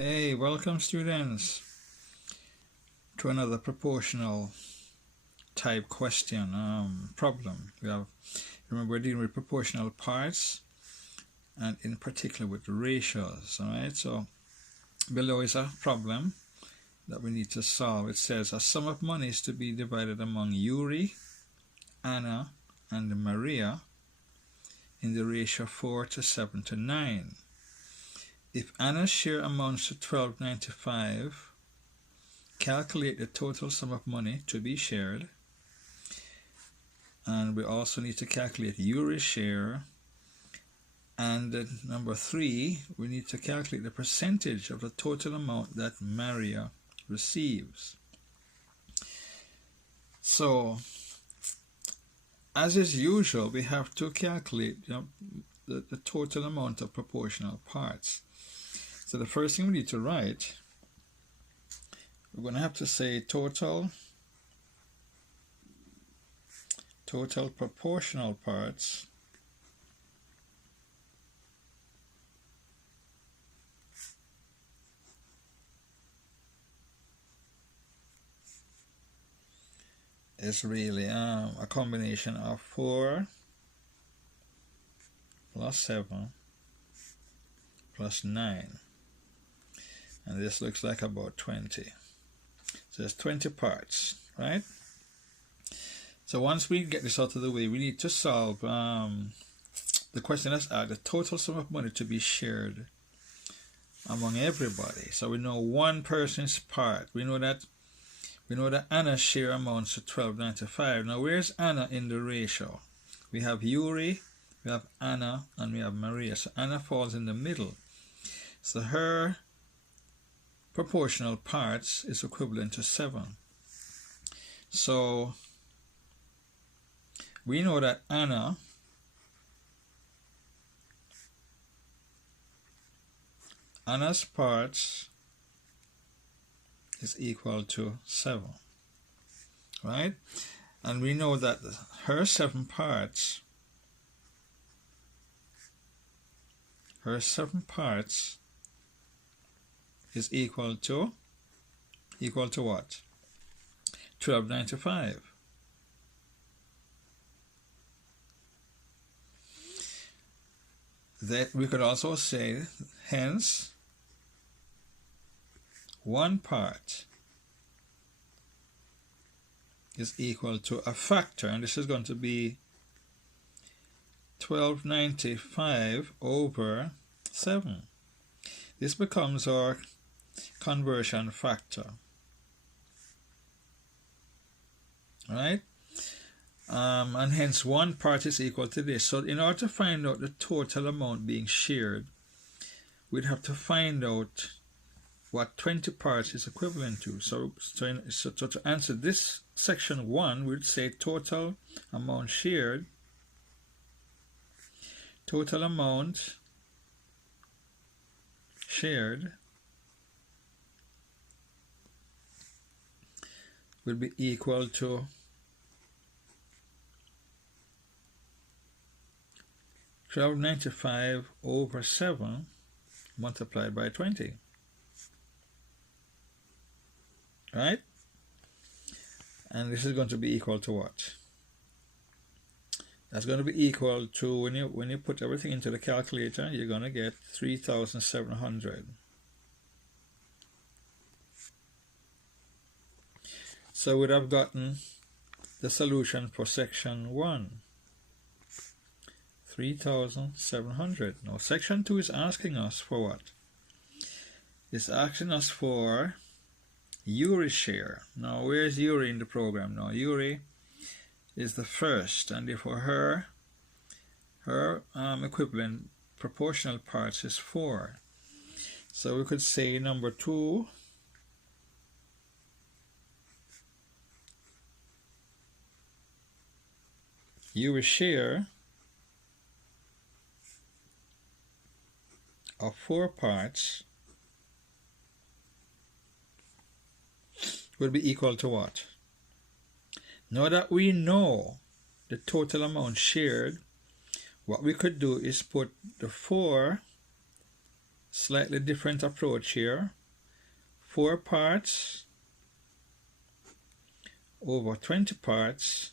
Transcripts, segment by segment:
Hey, welcome students to another proportional type question problem. Remember we're dealing with proportional parts and in particular with ratios. Alright, so below is a problem that we need to solve. It says a sum of money is to be divided among Yuri, Anna, and Maria in the ratio 4 to 7 to 9. If Anna's share amounts to $12.95, calculate the total sum of money to be shared. And we also need to calculate Yuri's share. And number 3, we need to calculate the percentage of the total amount that Maria receives. So, as is usual, we have to calculate the total amount of proportional parts. So the first thing we need to write, we're going to have to say total proportional parts is really a combination of 4 plus 7 plus 9. And this looks like about 20. So there's 20 parts, right? So once we get this out of the way, we need to solve the question that's asked, the total sum of money to be shared among everybody. So we know one person's part. We know that Anna's share amounts to $12.95. Now where's Anna in the ratio? We have Yuri, we have Anna, and we have Maria. So Anna falls in the middle. So her proportional parts is equivalent to 7. So we know that Anna's parts is equal to 7, right? And we know that her 7 parts is equal to what? $12.95. That we could also say, hence, one part is equal to a factor, and this is going to be $12.95 over 7. This becomes our conversion factor, right? And hence one part is equal to this. So in order to find out the total amount being shared, we'd have to find out what 20 parts is equivalent to. So to answer this section 1, we'd say total amount shared, will be equal to $12.95 over 7 multiplied by 20. Right? And this is going to be equal to what? That's going to be equal to, when you put everything into the calculator, you're going to get 3,700. So we'd have gotten the solution for section 1, 3,700. Now section 2 is asking us for what? It's asking us for Yuri's share. Now where's Yuri in the program? Now Yuri is the first, and therefore her equivalent proportional parts is 4. So we could say number 2 Yuri's share of 4 parts will be equal to what? Now that we know the total amount shared, what we could do is put the 4 slightly different approach here. 4 parts over 20 parts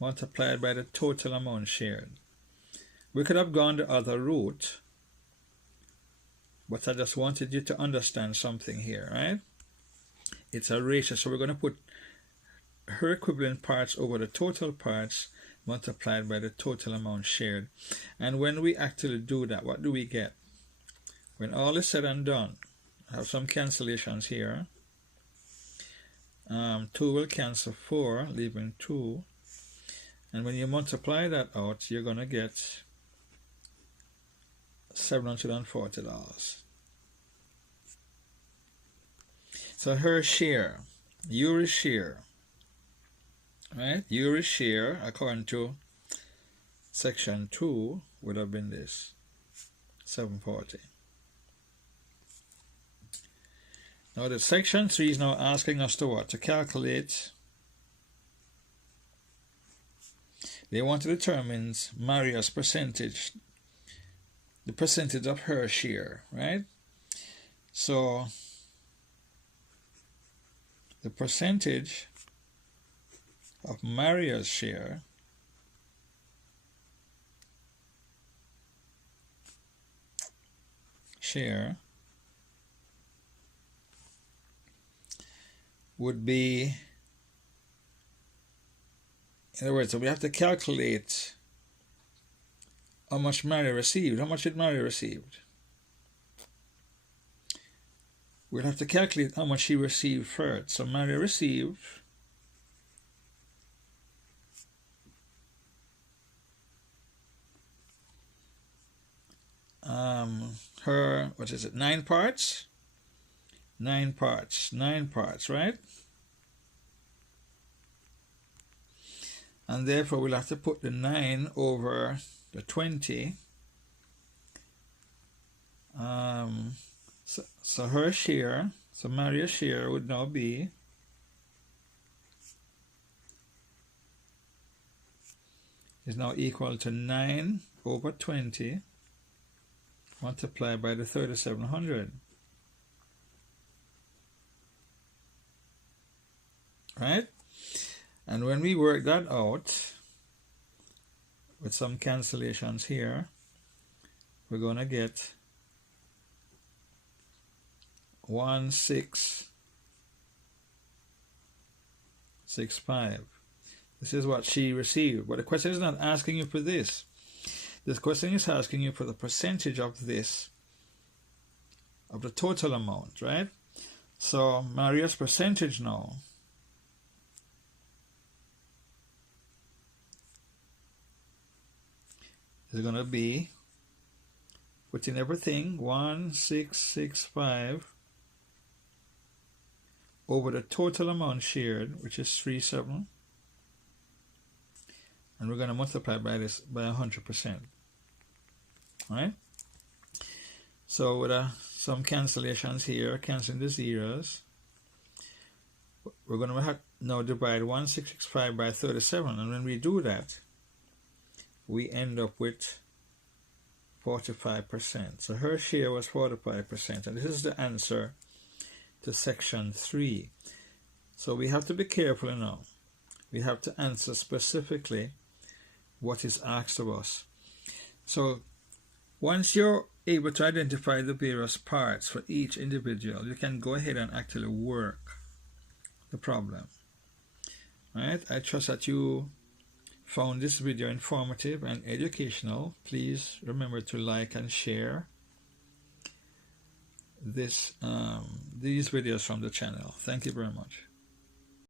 multiplied by the total amount shared. We could have gone the other route, but I just wanted you to understand something here, right? It's a ratio, so we're going to put her equivalent parts over the total parts multiplied by the total amount shared. And when we actually do that, what do we get? When all is said and done, I have some cancellations here. 2 will cancel 4, leaving 2. And when you multiply that out, you're going to get $740. So her share, Yuri's share, right? Yuri's share, according to section 2, would have been this, 740. Now the section 3 is now asking us to what? To calculate. They want to determine Maria's percentage, the percentage of her share, right? So the percentage of Maria's share would be, in other words, so we have to calculate how much Maria received. How much did Maria receive? We'll have to calculate how much she received first. So Maria received her, what is it, 9 parts? 9 parts, right? And therefore we'll have to put the 9 over the 20. So her share, so Maria's share would now be is now equal to 9 over 20 multiplied by the 3,700. Right? And when we work that out with some cancellations here, we're going to get 1,665. This is what she received. But the question is not asking you for this. This question is asking you for the percentage of this, of the total amount, right? So Maria's percentage now is going to be, put in everything, 1,665 over the total amount shared, which is 37, and we're going to multiply by this by 100%. Right? So with some cancellations here, canceling the zeros, we're going to have now divide 1,665 by 37, and when we do that, we end up with 45%. So her share was 45%, and this is the answer to section 3. So we have to be careful now. We have to answer specifically what is asked of us. So once you're able to identify the various parts for each individual, you can go ahead and actually work the problem. Right? I trust that you found this video informative and educational. Please remember to like and share these videos from the channel. Thank you very much.